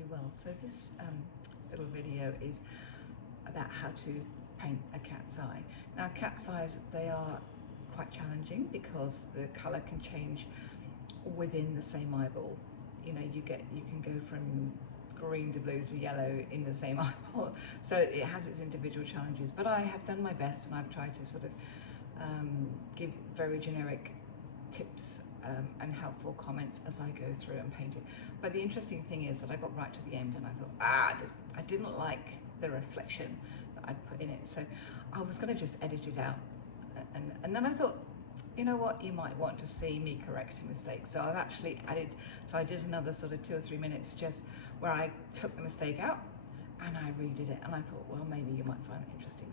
you well. So this little video is about how to paint a cat's eye. Now cat's eyes, they are quite challenging because the colour can change within the same eyeball. You know, you can go from green to blue to yellow in the same eyeball. So it has its individual challenges, but I have done my best and I've tried to sort of give very generic tips and helpful comments as I go through and paint it. But the interesting thing is that I got right to the end and I thought, I didn't like the reflection that I'd put in it. So I was going to just edit it out. And then I thought, you know what, you might want to see me correct a mistake. So I've actually added, so I did another sort of 2 or 3 minutes just where I took the mistake out and I redid it. And I thought, well, maybe you might find it interesting.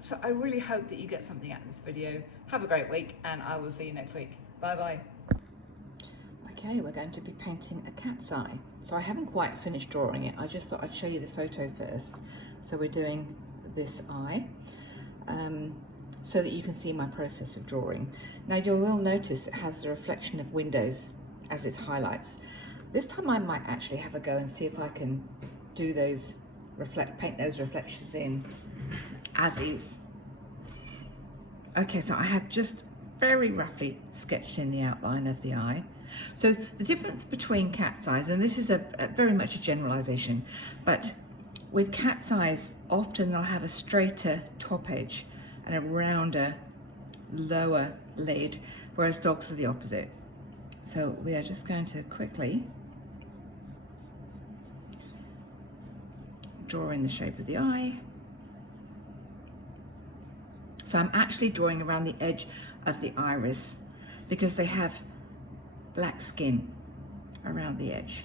So I really hope that you get something out of this video. Have a great week and I will see you next week. Bye-bye. Okay, we're going to be painting a cat's eye. So I haven't quite finished drawing it. I just thought I'd show you the photo first. So we're doing this eye so that you can see my process of drawing. Now you will notice it has the reflection of windows as its highlights. This time I might actually have a go and see if I can do those, paint those reflections in as is. Okay, so I have just very roughly sketched in the outline of the eye. So the difference between cat's eyes, and this is a very much a generalization, but with cat's eyes, often they'll have a straighter top edge and a rounder lower lid, whereas dogs are the opposite. So we are just going to quickly draw in the shape of the eye. So I'm actually drawing around the edge of the iris because they have black skin around the edge.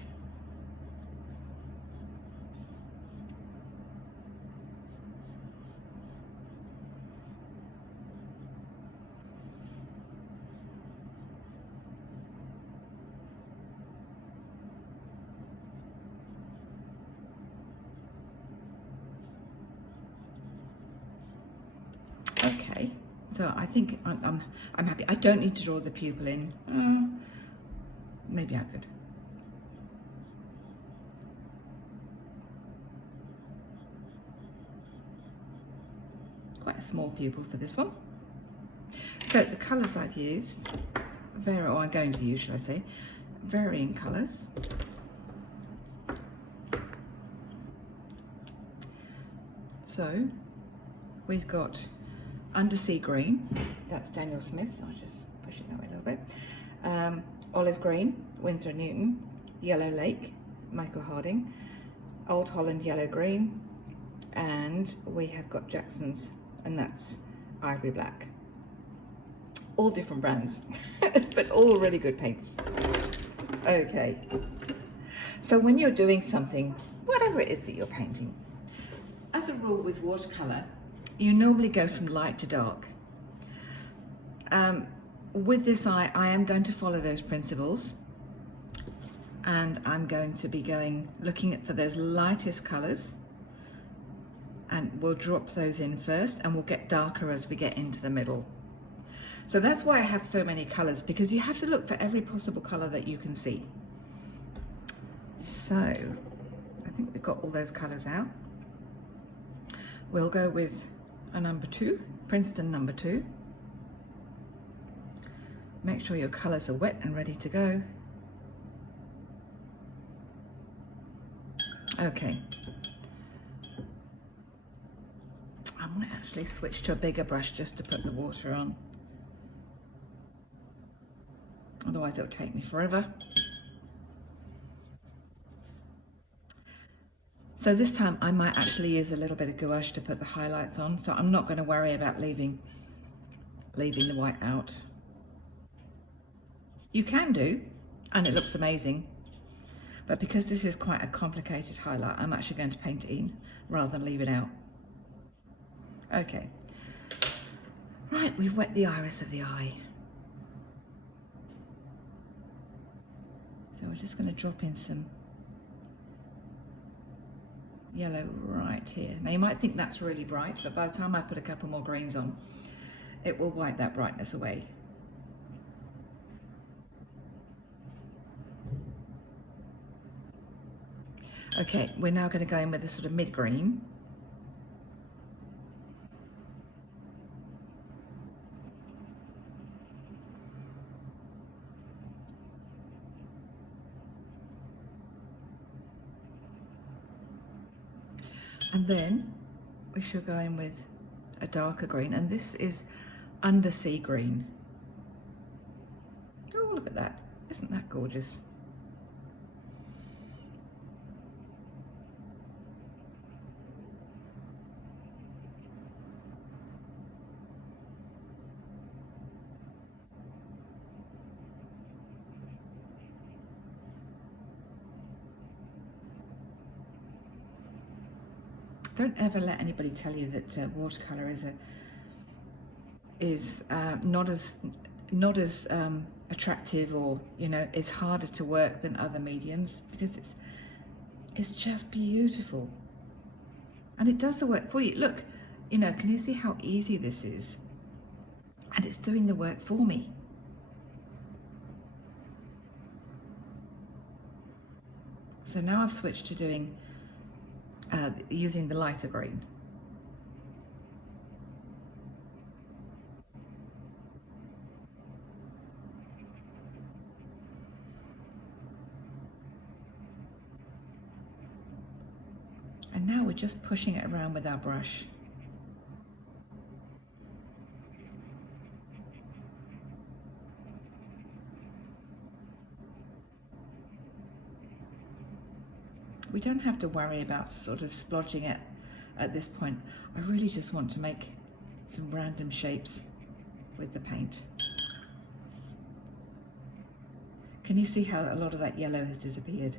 Okay, so I think I'm happy. I don't need to draw the pupil in. Maybe I could. Quite a small pupil for this one. So the colours I've used, or I'm going to use, should I say, varying colours. So we've got Undersea Green, that's Daniel Smith, so I'll just push it that way a little bit. Olive Green, Winsor & Newton. Yellow Lake, Michael Harding. Old Holland Yellow Green. And we have got Jackson's, and that's Ivory Black. All different brands, but all really good paints. Okay, so when you're doing something, whatever it is that you're painting, as a rule with watercolour, you normally go from light to dark. With this eye, I am going to follow those principles and I'm going to be looking for those lightest colours, and we'll drop those in first and we'll get darker as we get into the middle. So that's why I have so many colours, because you have to look for every possible colour that you can see. So I think we've got all those colours out. We'll go with a number 2, Princeton number 2. Make sure your colours are wet and ready to go. Okay. I might actually switch to a bigger brush just to put the water on. Otherwise it'll take me forever. So this time I might actually use a little bit of gouache to put the highlights on, so I'm not going to worry about leaving the white out. You can do, and it looks amazing, but because this is quite a complicated highlight, I'm actually going to paint it in rather than leave it out. Okay, right, we've wet the iris of the eye. So we're just going to drop in some yellow right here. Now you might think that's really bright, but by the time I put a couple more greens on, it will wipe that brightness away. Okay, we're now going to go in with a sort of mid-green. And then we shall go in with a darker green, and this is undersea green. Oh, look at that. Isn't that gorgeous? Don't ever let anybody tell you that watercolour is not as attractive, or is harder to work than other mediums, because it's just beautiful, and it does the work for you. Look, can you see how easy this is? And it's doing the work for me. So now I've switched to doing using the lighter green. And now we're just pushing it around with our brush. We don't have to worry about sort of splodging it at this point. I really just want to make some random shapes with the paint. Can you see how a lot of that yellow has disappeared?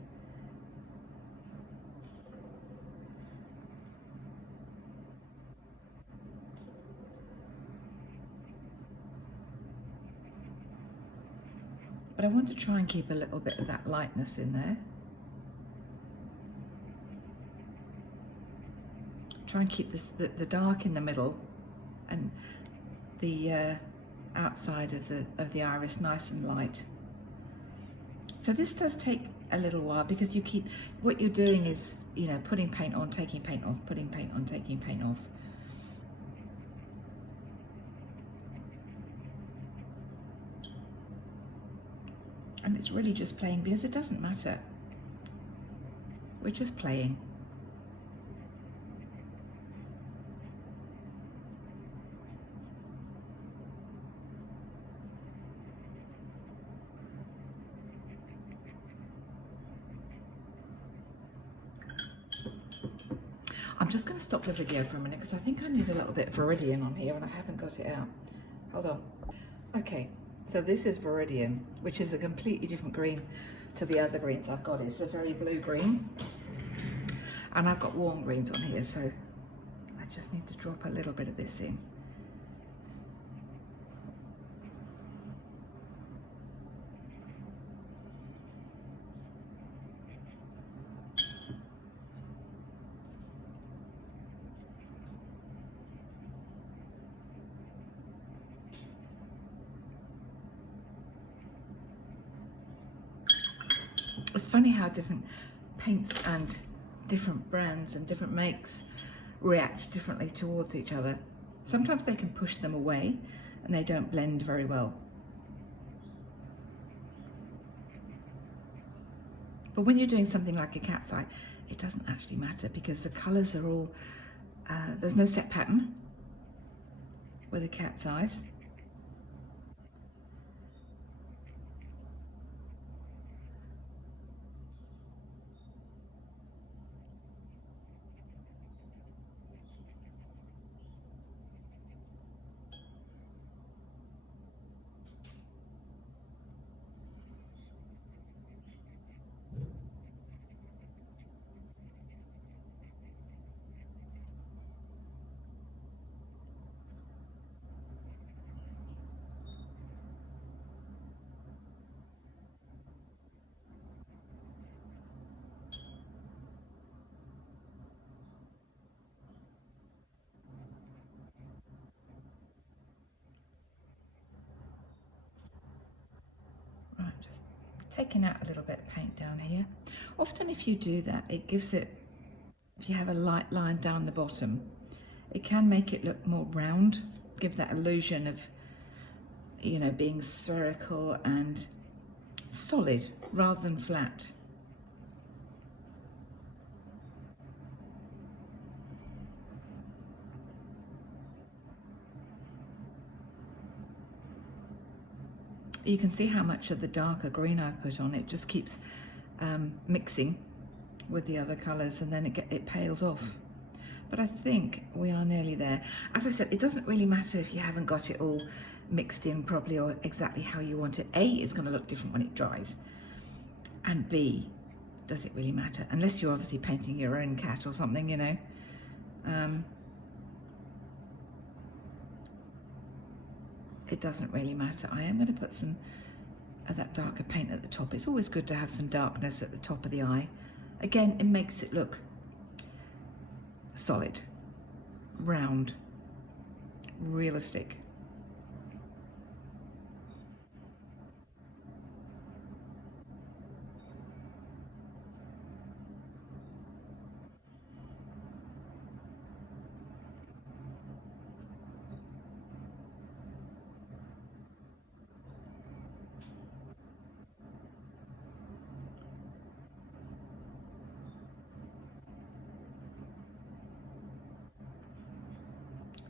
But I want to try and keep a little bit of that lightness in there. Try and keep the dark in the middle, and the outside of the iris nice and light. So this does take a little while, because what you're doing is putting paint on, taking paint off, putting paint on, taking paint off. And it's really just playing, because it doesn't matter. We're just playing. I'm just going to stop the video for a minute, because I think I need a little bit of Viridian on here and I haven't got it out. Hold on. Okay, so this is Viridian, which is a completely different green to the other greens I've got. It's a very blue green, and I've got warm greens on here, so I just need to drop a little bit of this in. It's funny how different paints and different brands and different makes react differently towards each other. Sometimes they can push them away and they don't blend very well. But when you're doing something like a cat's eye, it doesn't actually matter, because the colours are all, there's no set pattern with a cat's eyes. Right, just taking out a little bit of paint down here. Often if you do that, it gives it, if you have a light line down the bottom, it can make it look more round, give that illusion of, you know, being spherical and solid rather than flat. You can see how much of the darker green I put on. It just keeps mixing with the other colours, and then it pales off. But I think we are nearly there. As I said, it doesn't really matter if you haven't got it all mixed in properly or exactly how you want it. A, it's going to look different when it dries, and B, does it really matter? Unless you're obviously painting your own cat or something, you know. It doesn't really matter. I am going to put some of that darker paint at the top. It's always good to have some darkness at the top of the eye. Again, it makes it look solid, round, realistic.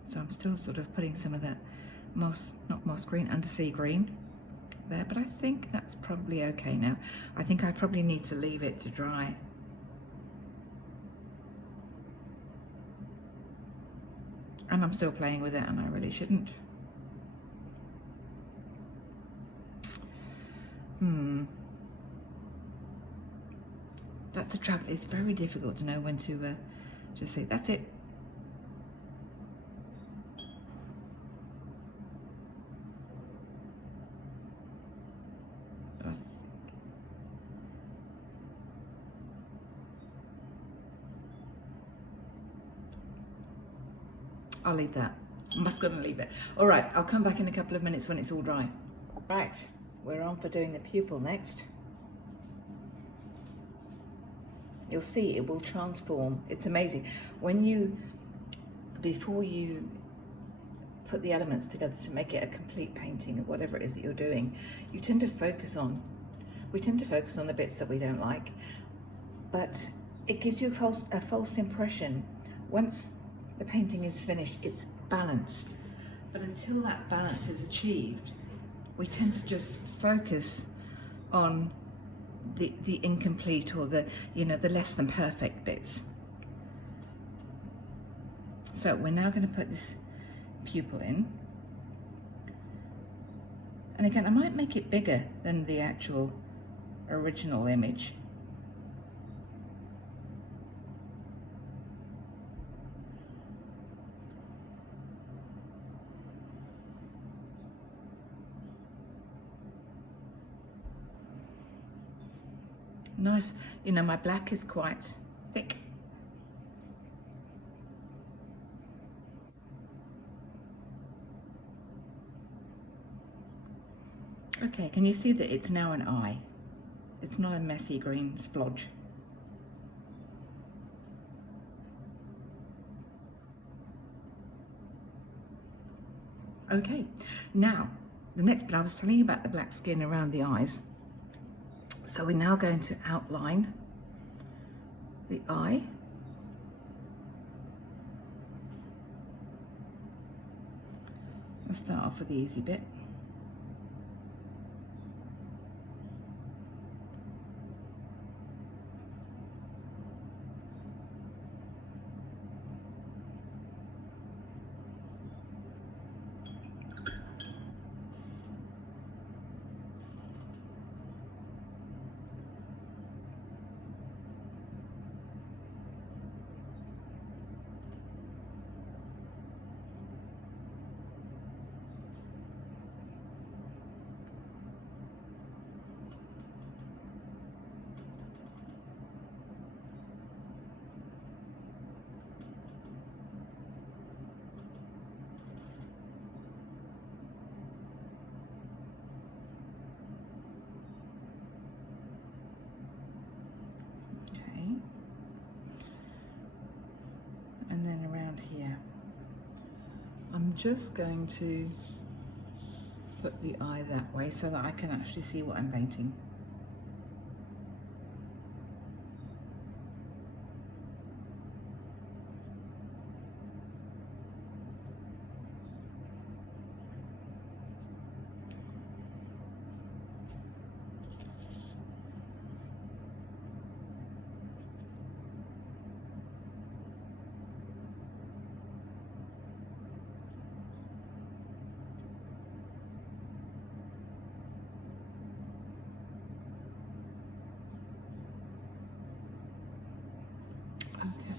So I'm still sort of putting some of that moss, not moss green, undersea green there, but I think that's probably okay now. I think I probably need to leave it to dry. And I'm still playing with it, and I really shouldn't. That's the trouble. It's very difficult to know when to just say, that's it. I'll leave that. I'm just going to leave it. All right, I'll come back in a couple of minutes when it's all dry. Right, we're on for doing the pupil next. You'll see it will transform. It's amazing. When you, before you put the elements together to make it a complete painting of whatever it is that you're doing, you tend to focus on, we tend to focus on the bits that we don't like, but it gives you a false impression. Once the painting is finished, it's balanced. But until that balance is achieved, we tend to just focus on the incomplete or the, you know, the less than perfect bits. So we're now going to put this pupil in. And again, I might make it bigger than the actual original image. Nice, you know, my black is quite thick. Okay, can you see that it's now an eye? It's not a messy green splodge. Okay, now the next bit, I was telling you about the black skin around the eyes. So we're now going to outline the eye. Let's start off with the easy bit. just going to put the eye that way so that I can actually see what I'm painting. Okay.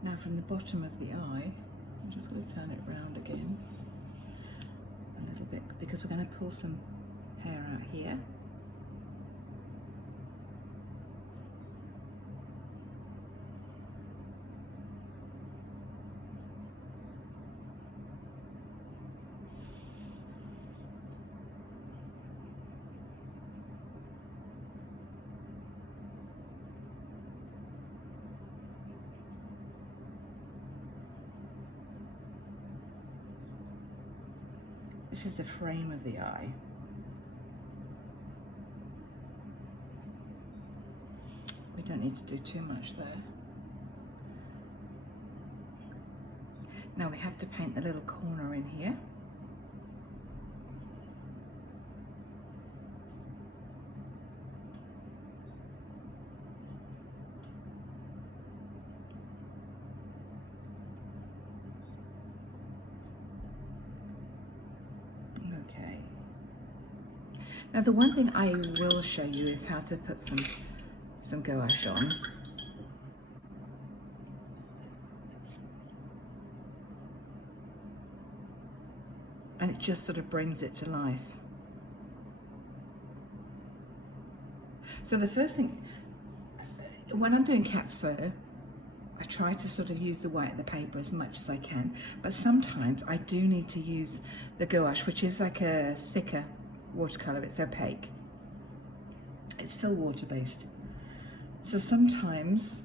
Now from the bottom of the eye, I'm just going to turn it round again a little bit because we're going to pull some hair out here. This is the frame of the eye. We don't need to do too much there. Now we have to paint the little corner in here. Okay. Now the one thing I will show you is how to put some gouache on. And it just sort of brings it to life. So the first thing, when I'm doing cat's fur, I try to sort of use the white of the paper as much as I can, but sometimes I do need to use the gouache, which is like a thicker watercolour. It's opaque. It's still water-based. So sometimes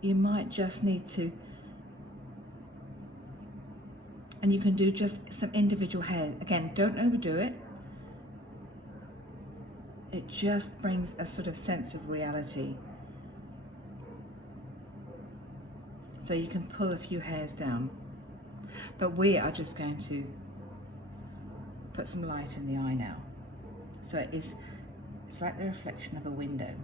you might just need to, and you can do just some individual hairs. Again, don't overdo it. It just brings a sort of sense of reality. So you can pull a few hairs down. But we are just going to put some light in the eye now. So it's like the reflection of a window.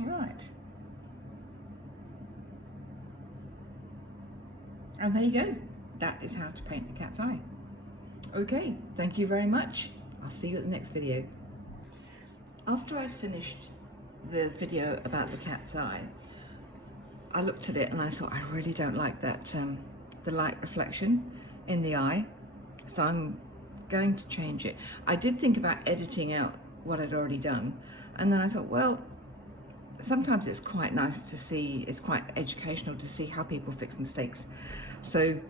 Right. And there you go. That is how to paint a cat's eye. Okay, thank you very much. I'll see you at the next video. After I finished the video about the cat's eye, I looked at it and I thought, I really don't like that, the light reflection in the eye. So I'm going to change it. I did think about editing out what I'd already done, And then I thought, well, sometimes it's quite nice to see, it's quite educational to see how people fix mistakes. So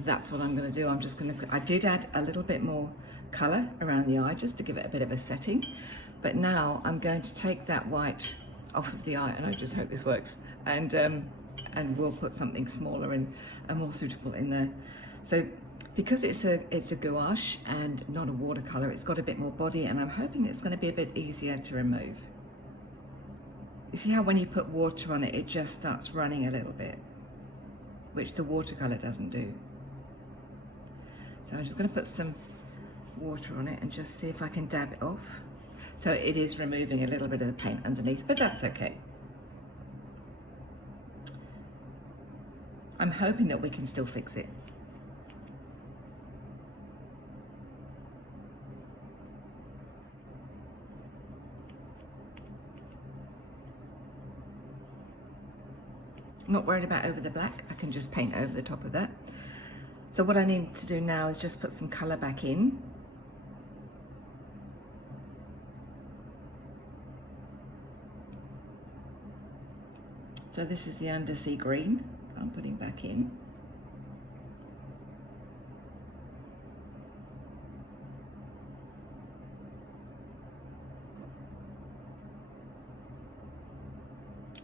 that's what I'm going to do. I did add a little bit more colour around the eye just to give it a bit of a setting. But now I'm going to take that white off of the eye, and I just hope this works. And we'll put something smaller and more suitable in there. So because it's a gouache and not a watercolour, it's got a bit more body, and I'm hoping it's going to be a bit easier to remove. You see how when you put water on it, it just starts running a little bit, which the watercolour doesn't do. So I'm just going to put some water on it and just see if I can dab it off. So it is removing a little bit of the paint underneath, but that's okay. I'm hoping that we can still fix it. I'm not worried about over the black, I can just paint over the top of that. So what I need to do now is just put some colour back in. So this is the undersea green I'm putting back in.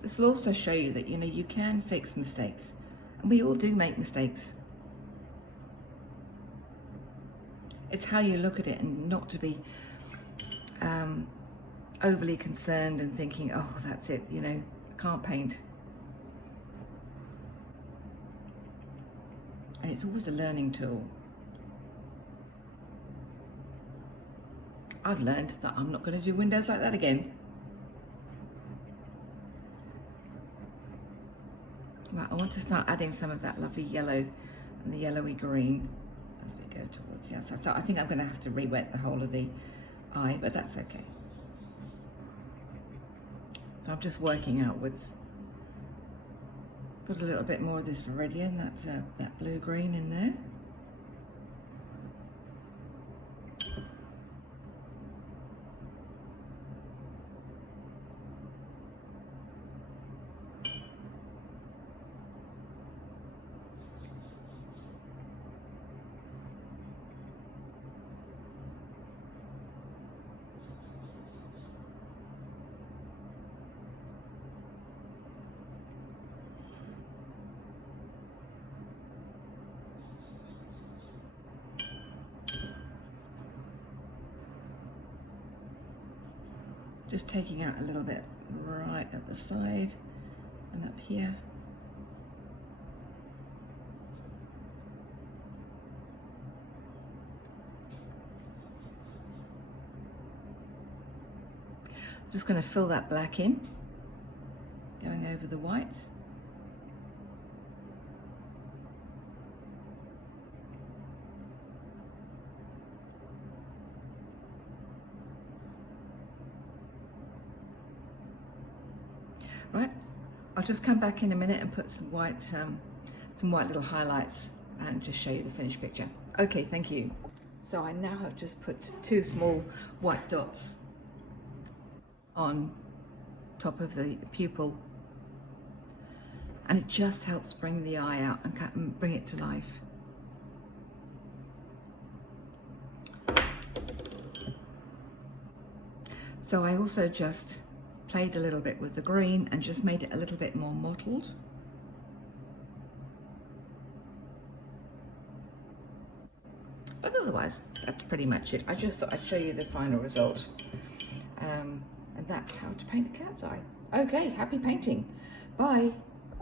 This will also show you that, you know, you can fix mistakes, and we all do make mistakes. It's how you look at it, and not to be overly concerned and thinking, oh, that's it, you know, I can't paint. And it's always a learning tool. I've learned that I'm not going to do windows like that again. Right, I want to start adding some of that lovely yellow and the yellowy green as we go towards the outside. So I think I'm going to have to re-wet the whole of the eye, but that's okay. So I'm just working outwards. Put a little bit more of this viridian, that blue-green in there. Just taking out a little bit right at the side and up here. Just going to fill that black in, going over the white. Right, I'll just come back in a minute and put some white little highlights and just show you the finished picture. Okay, thank you. So I now have just put 2 small white dots on top of the pupil, and it just helps bring the eye out and bring it to life. So I also just played a little bit with the green and just made it a little bit more mottled. But otherwise, that's pretty much it. I just thought I'd show you the final result. And that's how to paint a cat's eye. Okay, happy painting. Bye.